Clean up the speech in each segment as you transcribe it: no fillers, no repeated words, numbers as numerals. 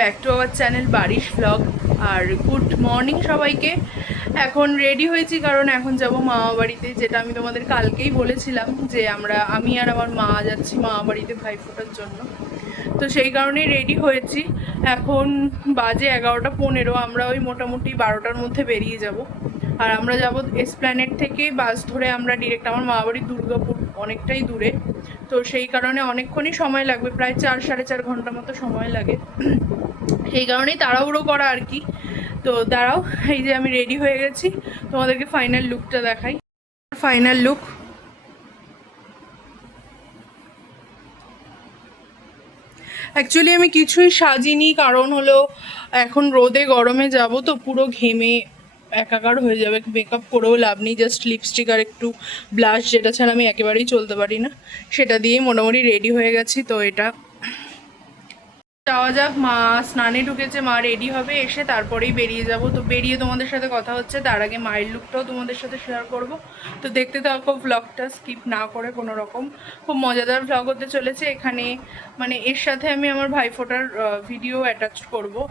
Back to our channel Barish blog. আর good morning সবাইকে। এখন রেডি হয়েছি কারণ এখন যাব মামা বাড়িতে, যেটা আমি তোমাদের কালকেই বলেছিলাম যে আমি আর আমার মা যাচ্ছি মামা বাড়িতে ভাইফোঁটার জন্য। তো সেই কারণেই রেডি হয়েছি। এখন বাজে 11:15। আমরা ওই মোটামুটি 12টার মধ্যে বেরিয়ে যাব। আর আমরা যাব এসপ্ল্যানেড থেকে বাস ধরে আমরা ডিরেক্ট, আমার মামা বাড়ি দুর্গাপুর, অনেকটাই দূরে। তো সেই কারণে অনেকক্ষণই সময় লাগবে, প্রায় 4-4.5 ঘন্টা মতো সময় লাগে। সেই কারণেই তাড়াহুড়ো করা আর কি। তো দাঁড়াও, এই যে আমি রেডি হয়ে গেছি, তোমাদেরকে ফাইনাল লুকটা দেখাই। Final look. অ্যাকচুয়ালি আমি কিছুই সাজিনি, কারণ হলো এখন রোদে গরমে যাব তো পুরো ঘেমে একাকার হয়ে যাবে। মেকআপ করেও লাভ নেই, জাস্ট লিপস্টিক আর একটু ব্লাশ, যেটা ছাড়া আমি একেবারেই চলতে পারি না, সেটা দিয়েই মোটামুটি রেডি হয়ে গেছি। তো এটা যাওয়া যাক। মা স্নানে ঢুকেছে, মা রেডি হবে, এসে তারপরেই বেরিয়ে যাব। তো বেরিয়ে তোমাদের সাথে কথা হচ্ছে, তার আগে মায়ের লুকটাও তোমাদের সাথে শেয়ার করব। তো দেখতে থাকো ব্লগটা স্কিপ না করে কোনো রকম। খুব মজাদার ব্লগ হতে চলেছে এখানে। মানে এর সাথে আমি আমার ভাইফোঁটার ভিডিও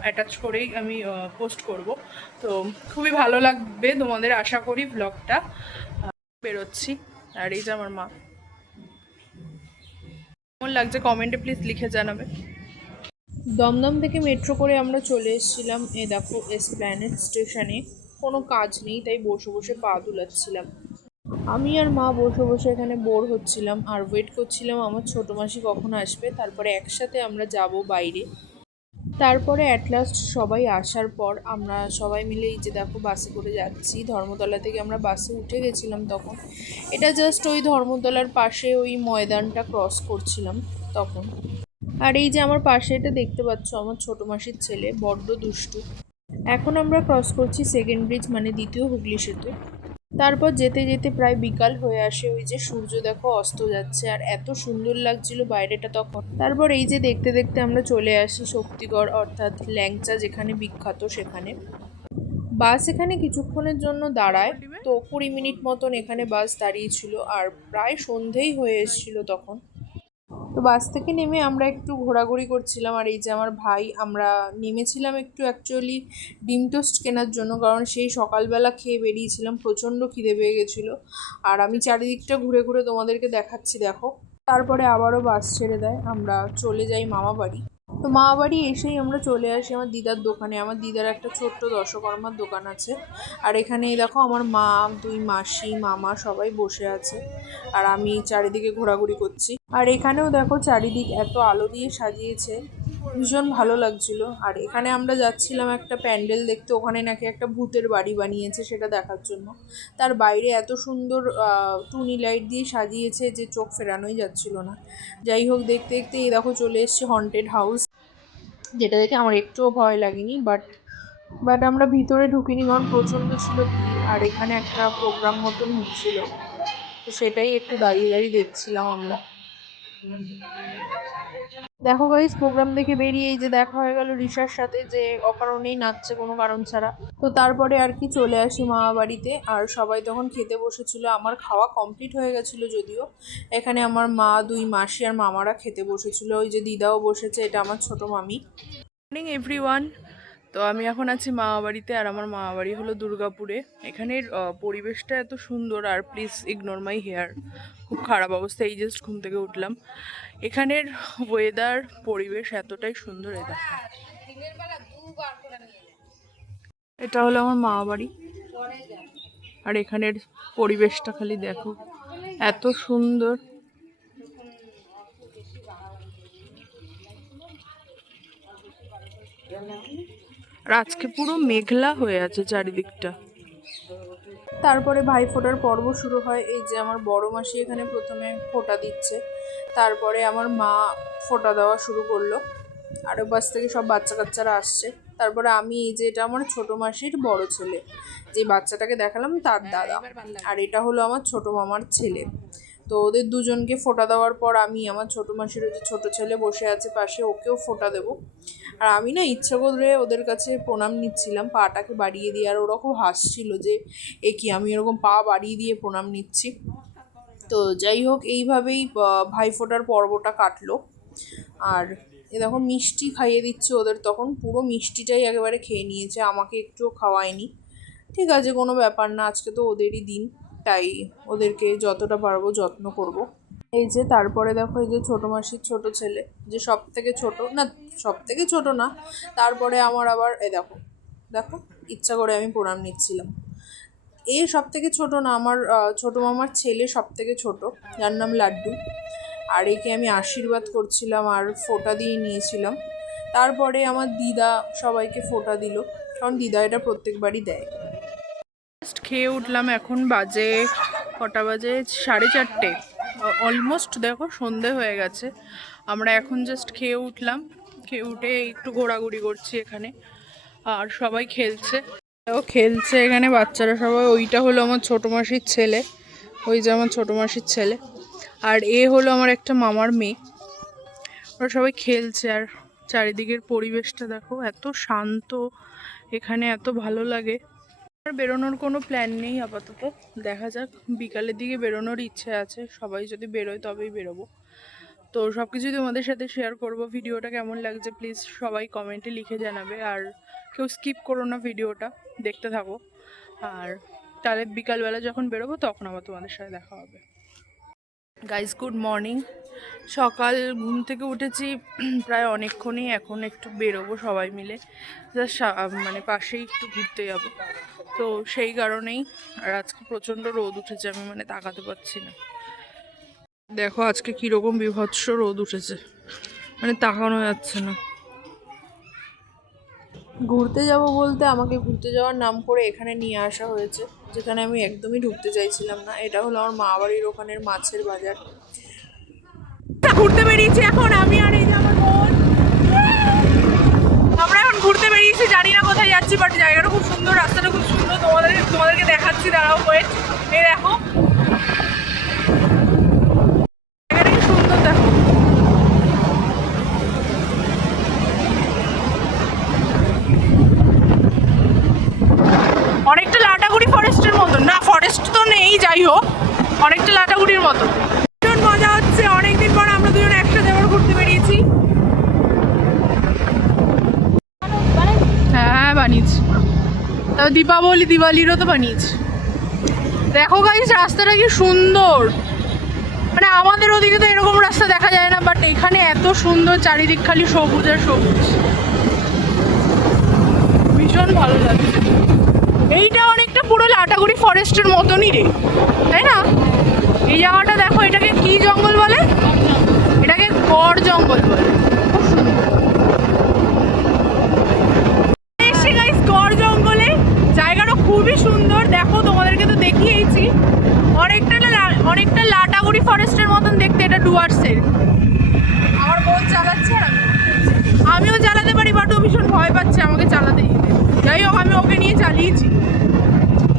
অ্যাটাচ করেই আমি পোস্ট করব। তো খুবই ভালো লাগবে তোমাদের, আশা করি ব্লগটা। বেরোচ্ছি। আর এই যে আমার মা। কেমন লাগছে কমেন্টে প্লিজ লিখে জানাবে। দমদম থেকে মেট্রো করে আমরা চলে এসেছিলাম, দেখো এসপ্ল্যানেড স্টেশনে। কোনো কাজ নেই, তাই বসে বসে পা দুলাচ্ছিলাম। আমি আর মা বসে বসে এখানে বোর হচ্ছিলাম আর ওয়েট করছিলাম আমার ছোটো মাসি কখন আসবে, তারপরে একসাথে আমরা যাব বাইরে। তারপরে অ্যাট লাস্ট সবাই আসার পর আমরা সবাই মিলে এই যে দেখো বাসে করে যাচ্ছি। ধর্মতলা থেকে আমরা বাসে উঠে গেছিলাম তখন। এটা জাস্ট ওই ধর্মতলার পাশে ওই ময়দানটা ক্রস করছিলাম তখন। আর এই যে আমার পাশে এটা দেখতে পাচ্ছ, আমার ছোট মাসির ছেলে, বড্ড দুষ্টু। এখন আমরা ক্রস করছি সেকেন্ড ব্রিজ, মানে দ্বিতীয় হুগলি সেতু। তারপর যেতে যেতে প্রায় বিকাল হয়ে আসে। ওই যে সূর্য দেখো অস্ত যাচ্ছে, আর এত সুন্দর লাগছিল বাইরেটা তখন। তারপর এই যে দেখতে দেখতে আমরা চলে আসি শক্তিগড়, অর্থাৎ ল্যাংচা যেখানে বিখ্যাত সেখানে। বাস এখানে কিছুক্ষণের জন্য দাঁড়ায়, তো 20 মিনিট মতন এখানে বাস দাঁড়িয়েছিল, আর প্রায় সন্ধেই হয়ে এসেছিল তখন। তো বাস থেকে নেমে আমরা একটু ঘোরাঘুরি করছিলাম। আর এই যে আমার ভাই, আমরা নেমেছিলাম একটু অ্যাকচুয়ালি ডিম টোস্ট কেনার জন্য, কারণ সেই সকালবেলা খেয়ে বেরিয়েছিলাম, প্রচণ্ড খিদে পেয়ে গেছিলো। আর আমি চারিদিকটা ঘুরে ঘুরে তোমাদেরকে দেখাচ্ছি, দেখো। তারপরে আবারও বাস ছেড়ে দেয়, আমরা চলে যাই মামা বাড়ি। তো মামা বাড়ি এসেই আমরা চলে আসি আমার দিদার দোকানে। আমার দিদার একটা ছোট্ট দশকর্মার দোকান আছে। আর এখানে দেখো আমার মা, দুই মাসি, মামা সবাই বসে আছে, আর আমি চারিদিকে ঘোরাঘুরি করছি। আর এখানেও দেখো চারিদিক এত আলো দিয়ে সাজিয়েছে, ভীষণ ভালো লাগছিল। আর এখানে আমরা যাচ্ছিলাম একটা প্যান্ডেল দেখতে, ওখানে নাকি একটা ভূতের বাড়ি বানিয়েছে, সেটা দেখার জন্য। তার বাইরে এত সুন্দর টুনি লাইট দিয়ে সাজিয়েছে যে চোখ ফেরানোই যাচ্ছিল না। যাই হোক, দেখতে দেখতে এই দেখো চলে এসছে হন্টেড হাউস, যেটা দেখে আমার একটুও ভয় লাগেনি। বাট আমরা ভিতরে ঢুকিনি, কারণ প্রচণ্ড ছিল ভিড়। আর এখানে একটা প্রোগ্রাম মতন হচ্ছিল, তো সেটাই একটু দাঁড়িয়ে দাঁড়িয়ে দেখছিলাম আমরা। দেখো গাইস, প্রোগ্রাম দেখে বেরিয়ে এই যে দেখা হয়ে গেল রিশার সাথে, যে অকারণেই নাচছে কোনো কারণ ছাড়া। তো তারপরে আর কি চলে আসি মামা বাড়িতে, আর সবাই তখন খেতে বসেছিল। আমার খাওয়া কমপ্লিট হয়ে গেছিল যদিও। এখানে আমার মা, দুই মাসি আর মামারা খেতে বসেছিল, ওই যে দিদাও বসেছে, এটা আমার ছোট মামি। Morning everyone. তো আমি এখন আছি মামা বাড়িতে, আর আমার মামা বাড়ি হলো দুর্গাপুরে। এখানের পরিবেশটা এত সুন্দর, আর প্লিজ ইগনোর মাই হেয়ার, খুব খারাপ অবস্থা, এই জাস্ট ঘুম থেকে উঠলাম। এখানের ওয়েদার, পরিবেশ এতটাই সুন্দর। এটা হলো আমার মামা বাড়ি, আর এখানের পরিবেশটা খালি দেখো, এত সুন্দর। আর আজকে পুরো মেঘলা হয়ে আছে চারিদিকটা। তারপরে ভাই ফোঁটার পর্ব শুরু হয়। এই যে আমার বড় মাসি এখানে প্রথমে ফোঁটা দিচ্ছে, তারপরে আমার মা ফোঁটা দেওয়া শুরু করলো, আরও বাস থেকে সব বাচ্চা কাচ্চারা আসছে। তারপরে আমি, এই যে এটা আমার ছোটো মাসির বড় ছেলে, যে বাচ্চাটাকে দেখালাম তার দাদা, আর এটা হলো আমার ছোট মামার ছেলে। তো ওদের দুজনকে ফোঁটা দেওয়ার পর আমি আমার ছোটো মাসির যে ছোটো ছেলে বসে আছে পাশে, ওকেও ফোঁটা দেবো। আর আমি না ইচ্ছা করে ওদের কাছে প্রণাম নিচ্ছিলাম, পাটাকে বাড়িয়ে দিয়ে। আর ওরা খুব হাসছিল যে এ কি, আমি এরকম পা বাড়িয়ে দিয়ে প্রণাম নিচ্ছি। তো যাই হোক, এইভাবেই ভাইফোঁটার পর্বটা কাটলো। আর এ দেখো মিষ্টি খাইয়ে দিচ্ছে ওদের, তখন পুরো মিষ্টিটাই একেবারে খেয়ে নিয়েছে, আমাকে একটুও খাওয়ায়নি। ঠিক আছে, কোনো ব্যাপার না, আজকে তো ওদেরই দিন, তাই ওদেরকে যতটা পারবো যত্ন করব। এই যে তারপরে দেখো, এই যে ছোটো মাসির ছোট ছেলে, যে সব থেকে ছোটো, না সব থেকে ছোটো না, তারপরে আমার আবার এ দেখো দেখো ইচ্ছা করে আমি প্রণাম নিচ্ছিলাম। এ সব থেকে ছোটো না, আমার ছোটো মামার ছেলে সব থেকে ছোটো, যার নাম লাড্ডু। আর একে আমি আশীর্বাদ করছিলাম আর ফোঁটা দিয়ে নিয়েছিলাম। তারপরে আমার দিদা সবাইকে ফোঁটা দিল, কারণ দিদা এটা প্রত্যেকবারই দেয়। জাস্ট খেয়ে উঠলাম, এখন বাজে কটা বাজে, 4:30, অলমোস্ট দেখো সন্ধে হয়ে গেছে। আমরা এখন জাস্ট খেয়ে উঠলাম, খেয়ে উঠে একটু ঘোরাঘুরি করছি এখানে, আর সবাই খেলছে এখানে বাচ্চারা সবাই। ওইটা হলো আমার ছোটো মাসির ছেলে, ওই যে আমার ছোটো মাসির ছেলে, আর এ হলো আমার একটা মামার মেয়ে। ওরা সবাই খেলছে, আর চারিদিকের পরিবেশটা দেখো, এত শান্ত এখানে, এত ভালো লাগে। আর বেরোনোর কোনো প্ল্যান নেই আপাতত, দেখা যাক, বিকালের দিকে বেরোনোর ইচ্ছে আছে, সবাই যদি বেরোয় তবেই বেরোবো। তো সব কিছুই তোমাদের সাথে শেয়ার করব। ভিডিওটা কেমন লাগছে প্লিজ সবাই কমেন্টে লিখে জানাবে, আর কেউ স্কিপ করো না, ভিডিওটা দেখতে থাকো। আর তাহলে বিকালবেলা যখন বেরোবো তখন আবার তোমাদের সাথে দেখা হবে। গাইজ গুড মর্নিং, সকাল ঘুম থেকে উঠেছি প্রায় অনেকক্ষণই, এখন একটু বেরোবো সবাই মিলে, জাস্ট মানে পাশেই একটু ঘুরতে যাব, তো সেই কারণেই। আর আজকে প্রচণ্ড রোদ উঠেছে, আমি মানে তাকাতে পারছি না। দেখো আজকে কীরকম বিভৎস রোদ উঠেছে, মানে তাকানো যাচ্ছে না। ঘুরতে যাব বলতে আমাকে ঘুরতে যাওয়ার নাম করে এখানে নিয়ে আসা হয়েছে, যেখানে আমি একদমই ঢুকতে চাইছিলাম না। এটা হলো আমার মা বাড়ির ওখানের মাছের বাজার। ঘুরতে বেরিয়েছি এখন আমি আর এই যে আমার বোন, আমরা এখন ঘুরতে বেরিয়েছি, জানি না কোথায় যাচ্ছি, বাট জায়গাটা খুব সুন্দর, রাস্তাটা খুব সুন্দর, তোমাদেরকে দেখাচ্ছি, দাঁড়াও ওয়েট। এই দেখো জায়গাটা কি সুন্দর, দেখো অনেকটা লাটাগুড়ি ফরেস্টের মতো, না ফরেস্ট তো নেই, যাই হোক অনেকটা লাটাগুড়ির মতো। ভীষণ মজা হচ্ছে, অনেকদিন পর আমরা দুজন একসাথে আবার ঘুরতে বেরিয়েছি। হ্যাঁ বানিয়েছি, তারপর দিওয়ালিরও তো বানিয়েছি। দেখো গাইস রাস্তাটা কি সুন্দর, মানে আমাদের ওদিকে তো এরকম রাস্তা দেখা যায় না, বাট এখানে এত সুন্দর, চারিদিক খালি সবুজ আর সবুজ, ভীষণ ভালো লাগছে। এইটা অনেকটা পুরো লাটাগুড়ি ফরেস্টের মতনই রে, তাই না? এই জায়গাটা দেখো, এটাকে কি জঙ্গল বলে? এটাকে গড় জঙ্গল বলে। এসে গাইস গড় জঙ্গলে, জায়গাটা খুবই সুন্দর, দেখো তোমাদেরকে তো দেখিয়েছি, অনেকটা লাটাগুড়ি ফরেস্টের মতন দেখতে। এটা ডুয়ার্সের, আমার বোন চালাচ্ছে আর আমিও চালাতে পারি, বাট ও ভীষণ ভয় পাচ্ছে আমাকে চালাতে দিতে। যাই হোক আমি ওকে নিয়ে চালিয়েছি,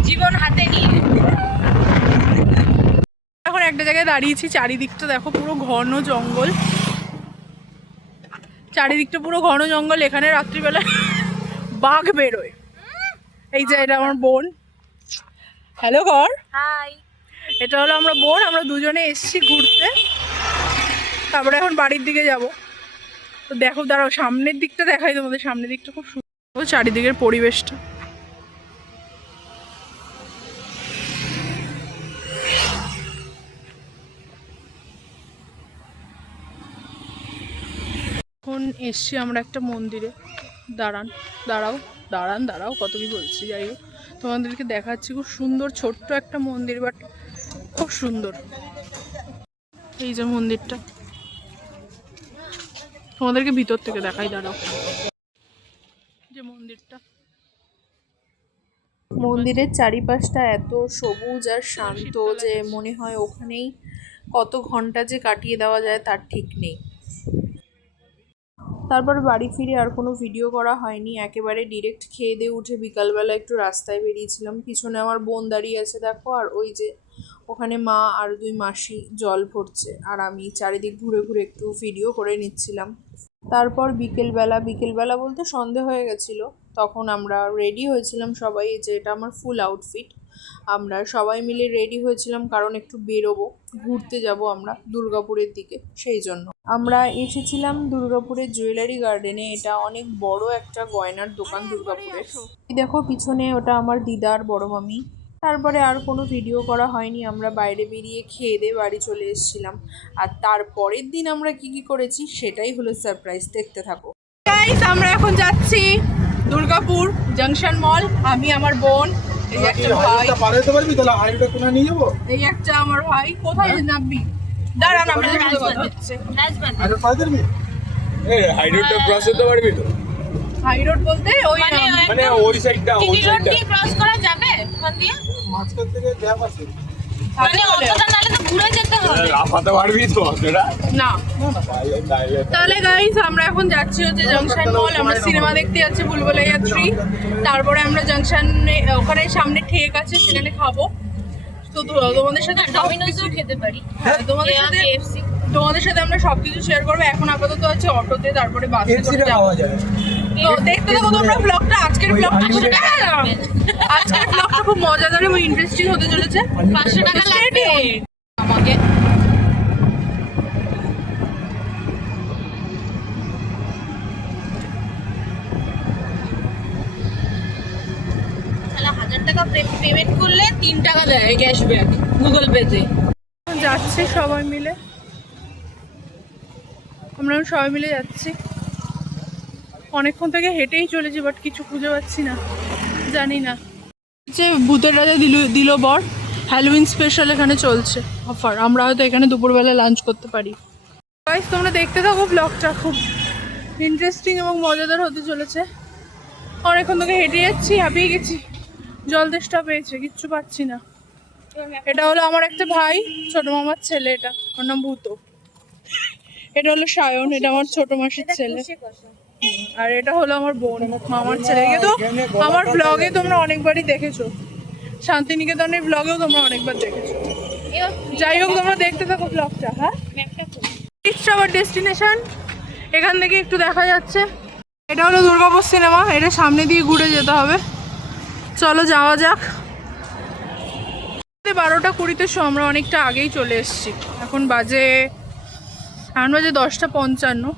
জীবন হাতে নিয়ে। এখন একটা জায়গায় দাঁড়িয়েছি, চারিদিকটা দেখো পুরো ঘন জঙ্গল, চারিদিকটা পুরো ঘন জঙ্গল। এখানে রাত্রিবেলা বাঘ বেরোয়। এই যে এটা আমার বোন, হ্যালো কর, হাই। এটা হলো আমরা বোন, আমরা দুজনে এসছি ঘুরতে, তারপরে এখন বাড়ির দিকে যাব। তো দেখো দাঁড়াও, সামনের দিকটা দেখাই তোমাদের, সামনের দিকটা খুব সুন্দর, চারিদিকের পরিবেশটা। এখন এসছি আমরা একটা মন্দিরে, দাঁড়াও কত কি বলছি, যাই হোক তোমাদেরকে দেখাচ্ছি। খুব সুন্দর ছোট্ট একটা মন্দির, বাট খুব সুন্দর। এই যে মন্দিরটা, তোমাদেরকে ভিতর থেকে দেখাই, দাঁড়াও। যে মন্দিরের চারিপাশটা এত সবুজ আর শান্ত যে মনে হয় ওখানেই কত ঘন্টা যে কাটিয়ে দেওয়া যায় তার ঠিক নেই। তারপর বাড়ি ফিরে আর কোনো ভিডিও করা হয়নি, একেবারে ডিরেক্ট খেয়ে দিয়ে উঠে বিকালবেলা একটু রাস্তায় বেরিয়েছিলাম। পিছনে আমার বোন দাঁড়িয়ে আছে দেখো, আর ওই যে ওখানে মা আর দুই মাসি জল ভরছে, আর আমি চারিদিক ঘুরে ঘুরে একটু ভিডিও করে নিচ্ছিলাম। তারপর বিকেলবেলা বলতে সন্ধে হয়ে গেছিলো, তখন আমরা রেডি হয়েছিলাম সবাই। যে এটা আমার ফুল আউটফিট, আমরা সবাই মিলে রেডি হয়েছিলাম কারণ একটু বেরোবো, ঘুরতে যাব আমরা দুর্গাপুরের দিকে, সেই জন্য আমরা এসেছিলাম দুর্গাপুরের জুয়েলারি গার্ডেনে। এটা অনেক বড় একটা গয়নার দোকান দুর্গাপুরের। দেখো পিছনে ওটা আমার দিদার বড় মামি। তারপরে আর কোনো ভিডিও করা হয়নি, আমরা বাইরে বেরিয়ে খেয়ে দিয়ে বাড়ি চলে এসেছিলাম। আর তারপরের দিন আমরা কি কি করেছি সেটাই হলো সারপ্রাইজ, দেখতে থাকো গাইস। আমরা এখন যাচ্ছি দুর্গাপুর জংশন মল, আমি আমার বোন, এই একটা ভাই। এই একটা আমার ভাই। কোথায় নামবি? দাঁড়ান, আমরা হাই রোডটা ক্রস করতে পারবি তো? হাই রোড বলতে ওই মানে ওই সাইডটা, ওই সাইডটা ক্রস করা যাবে ওখান দিয়ে? মাঝখান থেকে গ্যাপ আছে। মানে অতটা নালে তো ঘুরে যেতে হবে। লাফাতে পারবি তো তোরা? না। তাহলে গাইস আমরা এখন যাচ্ছি হচ্ছে জংশন মল। আমরা সিনেমা দেখতে যাচ্ছি বুলবুলাইয়া 3। তারপরে আমরা জংশনে ওখানে সামনে ঠেক আছে, সেখানে খাবো। তো তোমাদের সাথে ডমিনোজও খেতে পারি। হ্যাঁ, তোমাদের সাথে আমরা সবকিছু শেয়ার করবো। এখন আপাতত আছে অটোতে, তারপরে বাসে করে যাওয়া যাবে। তো দেখতে থাকো তোমরা ব্লগটা। আজকের ব্লগটা খুব মজাদার এবং ইন্টারেস্টিং হতে চলেছে। 500 টাকা লাগবে আমাকে। তাহলে 1000 টাকা পেমেন্ট করলে 3 টাকা দেয় ক্যাশব্যাক গুগল পেতে। যাচ্ছে সবাই মিলে, আমরা সবাই মিলে যাচ্ছি। অনেকক্ষণ থেকে হেঁটেই চলেছি, বাট কিছু খুঁজে পাচ্ছি না, জানি না। যে ভূতের রাজা দিল বর হ্যালোউইন স্পেশাল এখানে চলছে অফার। আমরা হয়তো এখানে দুপুরবেলা লাঞ্চ করতে পারি। গাইস তোমরা দেখতে থাকো, ব্লগটা খুব ইন্টারেস্টিং এবং মজাদার হতে চলেছে। অনেকক্ষণ থেকে হেঁটে যাচ্ছি, হাঁপিয়ে গেছি, জল তেষ্টা পেয়েছে, কিচ্ছু পাচ্ছি না। এটা হলো আমার একটা ভাই, ছোট মামার ছেলে, এটা ওর নাম ভূত। এটা হলো সায়ন, এটা আমার ছোট মাসির ছেলে। আর এটা হলো আমার বোন, মামার ছেলে। কিন্তু আমার ব্লগে তোমরা অনেকবারই দেখেছো, শান্তিনিকেতনের ব্লগেও তোমরা অনেকবার দেখেছো। যাই হোক তোমরা দেখতে থাকো ব্লগটা। হ্যাঁ, আবার ডেস্টিনেশন এখান থেকে একটু দেখা যাচ্ছে। এটা হলো দুর্গাপুর সিনেমা, এটা সামনে দিয়ে ঘুরে যেতে হবে। চলো যাওয়া যাক। 12টা 20-তে শো, আমরা অনেকটা আগেই চলে এসেছি। এখন বাজে 10:55।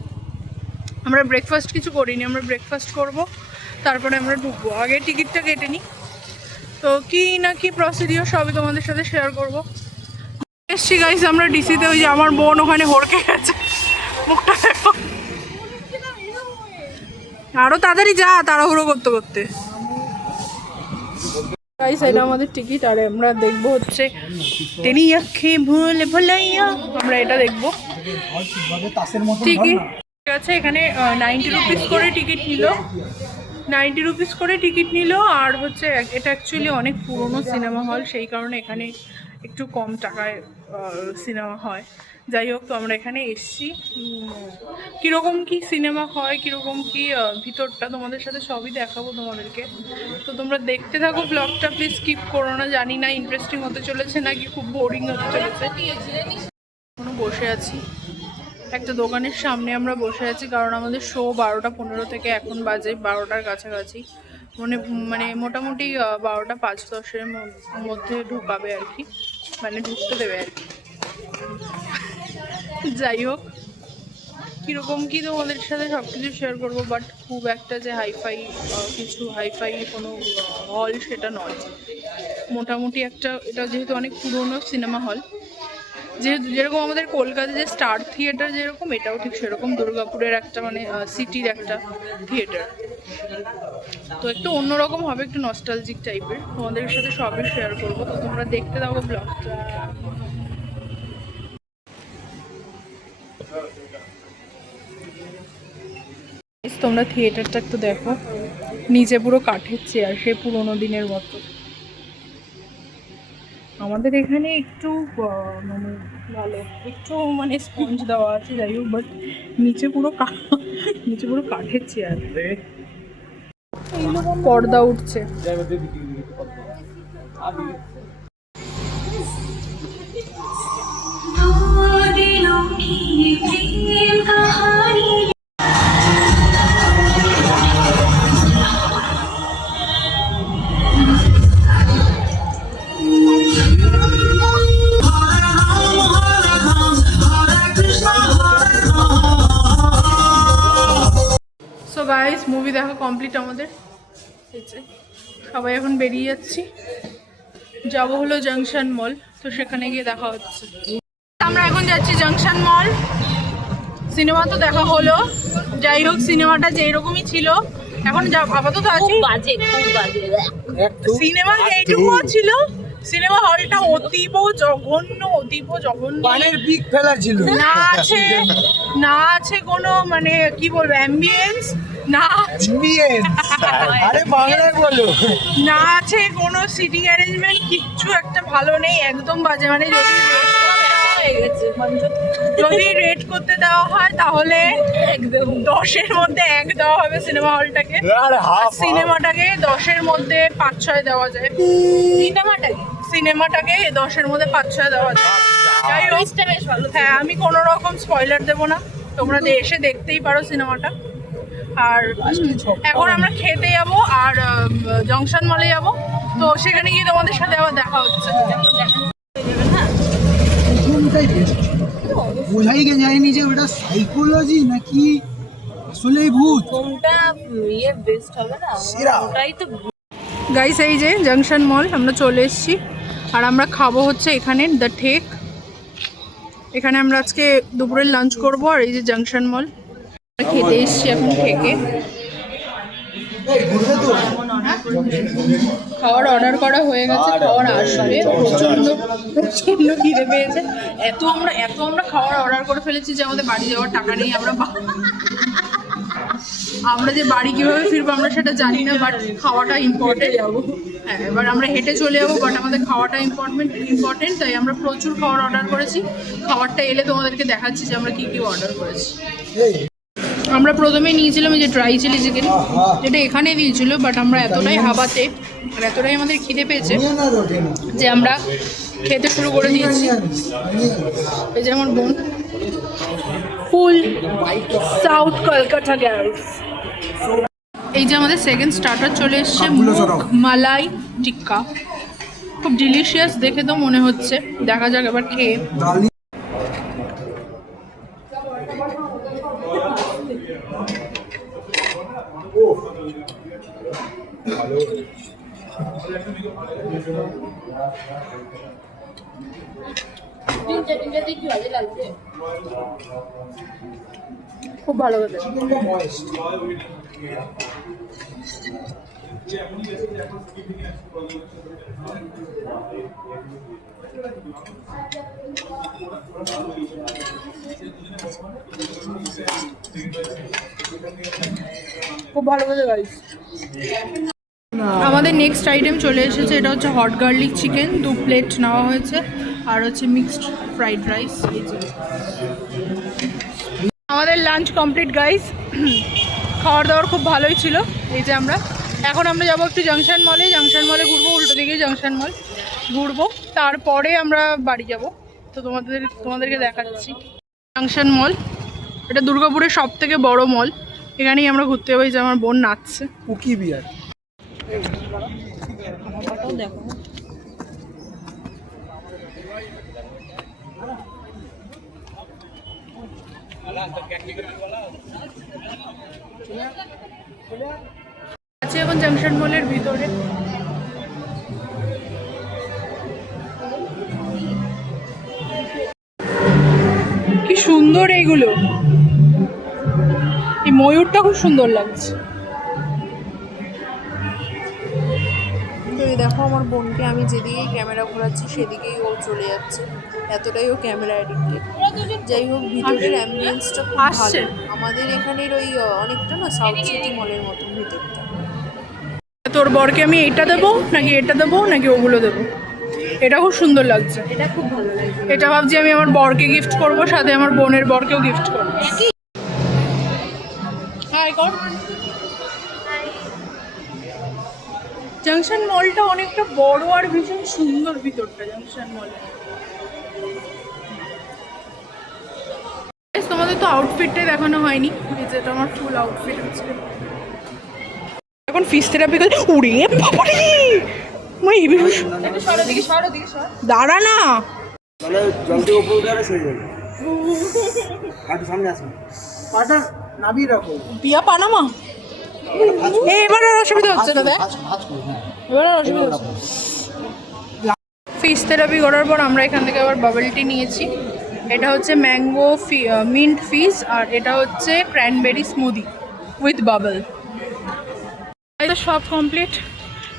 আমরা ব্রেকফাস্ট কিছু করিনি, আমরা ব্রেকফাস্ট করব, তারপরে আমরা ঢুকবো। আগে টিকিটটা কেটে নিই। তো কি না কি প্রসিডিওর সবই তোমাদের সাথে শেয়ার করব। এসছি গাইস আমরা ডিসিতে। ওই যে আমার বোন ওখানে হড়কে গেছে, মুখটা দেখো। আরো তাড়াতাড়ি যা, তাড়াহুড়ো করতে করতে। গাইস এটা আমাদের টিকিট, আর আমরা দেখবো হচ্ছে তেরি আঁখে ভুল ভুলাইয়া, আমরা এটা দেখবো। টিকিট আছে এখানে 90 রুপিস করে টিকিট নিল, 90 রুপিস করে টিকিট নিল। আর হচ্ছে এটা অ্যাকচুয়ালি অনেক পুরনো সিনেমা হল, সেই কারণে এখানে একটু কম টাকায় সিনেমা হয়। যাই হোক, তো আমরা এখানে এসছি। কীরকম কি সিনেমা হয়, কীরকম কি ভিতরটা তোমাদের সাথে সবই দেখাবো তোমাদেরকে। তো তোমরা দেখতে থাকো ব্লগটা, প্লিজ স্কিপ করো না। জানি না ইন্টারেস্টিং হতে চলেছে নাকি খুব বোরিং হতে চলেছে। এখনো বসে আছি একটা দোকানের সামনে, আমরা বসে আছি কারণ আমাদের শো 12:15 থেকে এখন বাজে 12টার কাছাকাছি। মানে মোটামুটি 12টা 5-10-এর মধ্যে ঢোকাবে আর কি, মানে ঢুকতে দেবে আর কি। যাই হোক, কীরকম কী তোমাদের সাথে সব কিছু শেয়ার করবো, বাট খুব একটা যে হাইফাই কোনো হল সেটা নয়। মোটামুটি একটা, এটা যেহেতু অনেক পুরনো সিনেমা হল, যেরকম আমাদের কলকাতায় যে স্টার থিয়েটার যেরকম, এটাও ঠিক সেরকম দুর্গাপুরের একটা মানে সিটির একটা থিয়েটার। তো একটু অন্যরকম হবে, একটু নস্টালজিক টাইপের। তোমাদের সাথে সবই শেয়ার করবো, তো তোমরা দেখতে থাকো ব্লগটা। তোমরা থিয়েটারটা একটু দেখো, নিচে পুরো কাঠের চেয়ার, সে পুরোনো দিনের মতো। আমাদের এখানে একটু মানে ভালো, একটু মানে স্পঞ্জ দেওয়া আছে, যাই হোক, বাট নিচে পুরো কাঠের চেয়ার। পর্দা উঠছে। কমপ্লিট আমাদের। এই যে সবাই এখন বেরিয়ে যাচ্ছি, যাবো হলো জাংশন মল, তো সেখানে গিয়ে দেখা হচ্ছে। আমরা এখন যাচ্ছি জাংশন মল। সিনেমা তো দেখা হলো, যাই হোক সিনেমাটা যেই রকমই ছিল এখন যা আপাতত আছে বাজে, খুব বাজে। সিনেমা এইটুকুও ছিল, সিনেমা হলটা অতীব জঘন্য পানের পিক ফেলা ছিল। না আছে কোনো মানে কি বলবো অ্যাম্বিয়েন্স, না আরে বাংলায় বলো। না আছে কোনো সিটিং অ্যারেঞ্জমেন্ট, কিচ্ছু একটা ভালো নেই, একদম বাজে। মানে যদি রেট করতে দেওয়া হয় তাহলে একদম 10-এর মধ্যে 1 দেওয়া হবে সিনেমা হলটাকে, সিনেমাটাকে 10-এর মধ্যে 5-6 দেওয়া যায়। সিনেমাটাকে 10-এর মধ্যে 5-6 দেওয়া যায়। যাই হোক, বেশ ভালো। হ্যাঁ, আমি কোনো রকম স্পয়লার দেবো না, তোমরা এসে দেখতেই পারো সিনেমাটা। আর এখন আমরা খেতে যাবো আর জংশন মলে যাব, তো সেখানে গিয়ে তোমাদের সাথে আবার দেখা হচ্ছে। বোঝাই যায়নি যে ওটা সাইকোলজি নাকি আসলেই ভূত। কোনটা বেস্ট হবে না, ওটাই তো। গাইস, এই যে জংশন মল আমরা চলে এসেছি, আর আমরা খাবো হচ্ছে এখানে দ্য ঠেক। এখানে আমরা আজকে দুপুরের লাঞ্চ করবো। আর এই যে জংশন মল খেতে এসেছি এখন ঠেকে। খাওয়ার অর্ডার করা হয়ে গেছে, খাওয়ার আসবে। প্রচন্ড খিদে পেয়েছে, এত আমরা খাওয়ার অর্ডার করে ফেলেছি যে আমাদের বাড়ি যাওয়ার টাকা নেই। আমরা যে বাড়ি কিভাবে ফিরবো আমরা সেটা জানি না, বাট খাওয়াটা ইম্পর্টেন্ট। হ্যাঁ, এবার আমরা হেঁটে চলে যাবো, বাট আমাদের খাওয়াটা ইম্পর্টেন্ট, তাই আমরা প্রচুর খাওয়ার অর্ডার করেছি। খাবারটা এলে তোমাদেরকে দেখাচ্ছি যে আমরা কি অর্ডার করেছি। আমরা প্রথমে নিয়েছিলাম এই যে ড্রাই চিলি চিকেন, যেটা এখানে দিয়েছিল, বাট আমরা এতটাই হাবাতে আর এতটাই আমাদের খিদে পেয়েছে যে আমরা খেতে শুরু করে দিয়েছি। এই যে আমার বোন, ফুল সাউথ কলকাতা গার্লস। এই যে আমাদের সেকেন্ড স্টার্টার চলে এসছে, মালাই টিক্কা। খুব ডিলিশিয়াস দেখে তো মনে হচ্ছে, দেখা যাক এবার খেয়ে। খুব ভালো খেতে। খুব ভালো খেতে গাইস। আমাদের নেক্সট আইটেম চলে এসেছে, এটা হচ্ছে হট গার্লিক চিকেন, 2 প্লেট নেওয়া হয়েছে, আর হচ্ছে মিক্সড ফ্রাইড রাইস। আমাদের লাঞ্চ কমপ্লিট গাইস, খাওয়ার দাওয়ার খুব ভালোই ছিল। এই যে এখন আমরা যাবো একটু জাংশন মলে ঘুরবো, উল্টো দিকে জাংশন মল ঘুরবো, তারপরে আমরা বাড়ি যাব। তো তোমাদেরকে দেখাচ্ছি জাংশন মল। এটা দুর্গাপুরের সব থেকে বড় মল, এখানেই আমরা ঘুরতে যাবো। এই যে আমার বোন নাচছে, কুকি বিয়ার। দেখো আছি এখন জাংশন মলের ভিতরে। কি সুন্দর এইগুলো, এই ময়ূরটা খুব সুন্দর লাগছে। তো এই দেখো আমার বোনকে আমি যেদিকেই ক্যামেরা ঘোরাচ্ছি সেদিকেই ও চলে যাচ্ছে, এতটাই ও ক্যামেরা অ্যাডিক্টেড। যাই হোক, ভিতরের অ্যাম্বিয়েন্সটা খুব ভালো। আমাদের এখানের ওই অনেকটা না সাউথ সিটি মলের মতন ভিতরটা। তোর বরকে আমি এইটা দেবো নাকি এটা দেবো নাকি ওগুলো দেবো? এটা খুব সুন্দর লাগছে, এটা খুব ভালো লাগে। এটা ভাবছি আমি আমার বরকে গিফট করবো, সাথে আমার বোনের বরকেও গিফট করবো। হাই কর। জাংশন মলটা অনেকটা বড় আর ভীষণ সুন্দর ভিতরটা জাংশন মলে। তোমাদের তো আউটফিটটাই দেখানো হয়নি, যেটা আমার ফুল আউটফিট আছে। এখন ফিস থেরাপি করে উড়ে বাবারে দাঁড়া না, মানে জলদি উপর উঠে সরে যাবে। আর সামনে আসুন, পাটা নাবি রাখো। পিয়া পানামা এবার আর অসুবিধা হচ্ছে না, দেখ এবার আর অসুবিধা হচ্ছে না। ফিশ থেরাপি করার পর আমরা এখান থেকে আবার বাবল টি নিয়েছি। এটা হচ্ছে ম্যাঙ্গো মিন্ট ফিশ, আর এটা হচ্ছে ক্র্যানবেরি স্মুদি উইথ বাবল। এটা সব কমপ্লিট।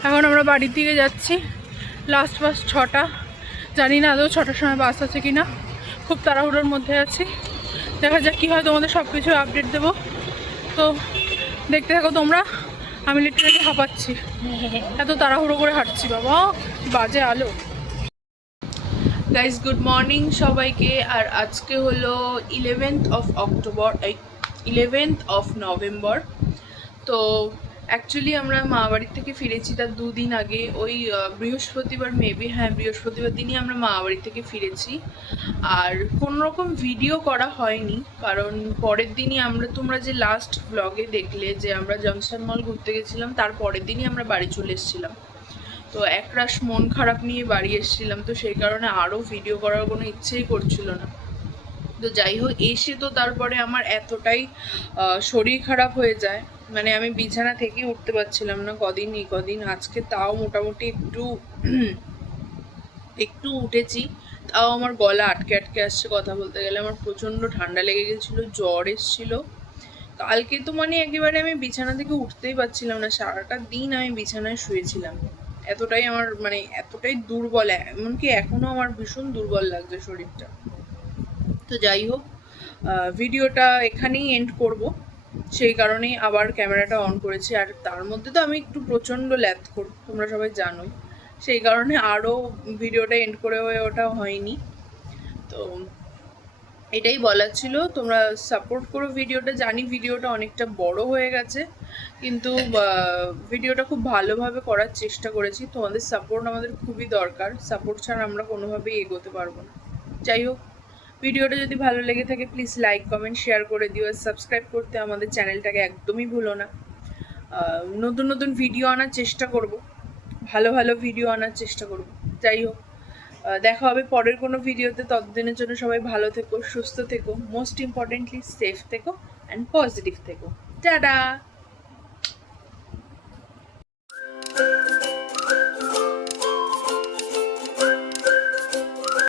এখন আমরা বাড়ির দিকে যাচ্ছি। লাস্ট বাস 6টা, জানি না আদৌ 6টার সময় বাস আছে কি না, খুব তাড়াহুড়োর মধ্যে আছি। দেখা যাক কী হয়, তোমাদের সব কিছু আপডেট দেবো। তো দেখতে থাকো তোমরা। আমি লিটারালি হাঁপাচ্ছি, এত তাড়াহুড়ো করে হাঁটছি। বাবা বাজে আলো। গাইজ গুড মর্নিং সবাইকে। আর আজকে হলো 11th of October, 11th of November। তো অ্যাকচুয়ালি আমরা মা বাড়ির থেকে ফিরেছি তার 2 দিন আগে, ওই বৃহস্পতিবার মেবি, হ্যাঁ বৃহস্পতিবার দিনই আমরা মা বাড়ি থেকে ফিরেছি। আর কোনো রকম ভিডিও করা হয়নি, কারণ পরের দিনই তোমরা যে লাস্ট ব্লগে দেখলে যে আমরা জংশন মল ঘুরতে গেছিলাম, তার পরের দিনই আমরা বাড়ি চলে এসেছিলাম। তো একরাশ মন খারাপ নিয়ে বাড়ি এসেছিলাম, তো সেই কারণে আরও ভিডিও করার কোনো ইচ্ছেই করছিল না। তো যাই হোক, এসে তো তারপরে আমার এতটাই শরীর খারাপ হয়ে যায়, মানে আমি বিছানা থেকে উঠতে পারছিলাম না কদিন। আজকে তাও মোটামুটি একটু উঠেছি, তাও আমার গলা আটকে আসছে কথা বলতে গেলে। আমার প্রচণ্ড ঠান্ডা লেগে গেছিলো, জ্বর এসেছিলো কালকে। তো মানে একেবারে আমি বিছানা থেকে উঠতেই পারছিলাম না, সারাটা দিন আমি বিছানায় শুয়েছিলাম। এতটাই আমার মানে এতটাই দুর্বল, এমনকি এখনও আমার ভীষণ দুর্বল লাগছে শরীরটা। তো যাই হোক, ভিডিওটা এখানেই এন্ড করব, সেই কারণেই আবার ক্যামেরাটা অন করেছি। আর তার মধ্যে তো আমি একটু প্রচণ্ড ল্যাথখোর, তোমরা সবাই জানোই, সেই কারণে আরও ভিডিওটা এন্ড করে হয়ে ওটা হয়নি। তো এটাই বলার ছিল, তোমরা সাপোর্ট করো ভিডিওটা। জানি ভিডিওটা অনেকটা বড় হয়ে গেছে, কিন্তু ভিডিওটা খুব ভালোভাবে করার চেষ্টা করেছি। তোমাদের সাপোর্ট আমাদের খুবই দরকার, সাপোর্ট ছাড়া আমরা কোনোভাবেই এগোতে পারবো না। যাই হোক, ভিডিওটা যদি ভালো লেগে থাকে প্লিজ লাইক কমেন্ট শেয়ার করে দিও, আর সাবস্ক্রাইব করতে আমাদের চ্যানেলটাকে একদমই ভুলো না। নতুন নতুন ভিডিও আনার চেষ্টা করব, ভালো ভালো ভিডিও আনার চেষ্টা করব। যাই হোক, দেখা হবে পরের কোনো ভিডিওতে। ততদিনের জন্য সবাই ভালো থেকো, সুস্থ থেকো, মোস্ট ইম্পর্টেন্টলি সেফ থেকো অ্যান্ড পজিটিভ থেকো। টাটা।